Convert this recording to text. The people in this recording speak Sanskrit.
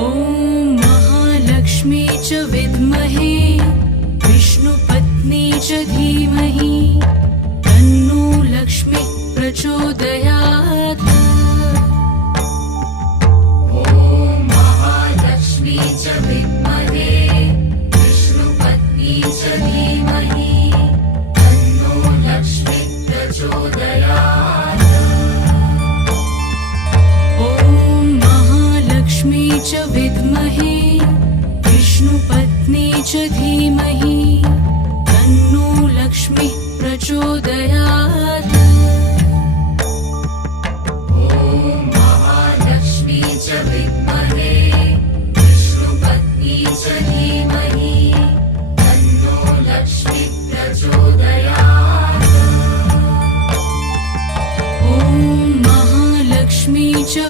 ॐ महालक्ष्मी च विद्महे विष्णुपत्नी च धीमहि तन्नो लक्ष्मी प्रचोदयात्। ॐ महालक्ष्मी च विद्महे विष्णुपत्नी च धीमहि तन्नो लक्ष्मी प्रचोदयात्। ॐ महालक्ष्मी च विद्महे विष्णुपत्नी च धीमहि तन्नो लक्ष्मी प्रचोदयात्।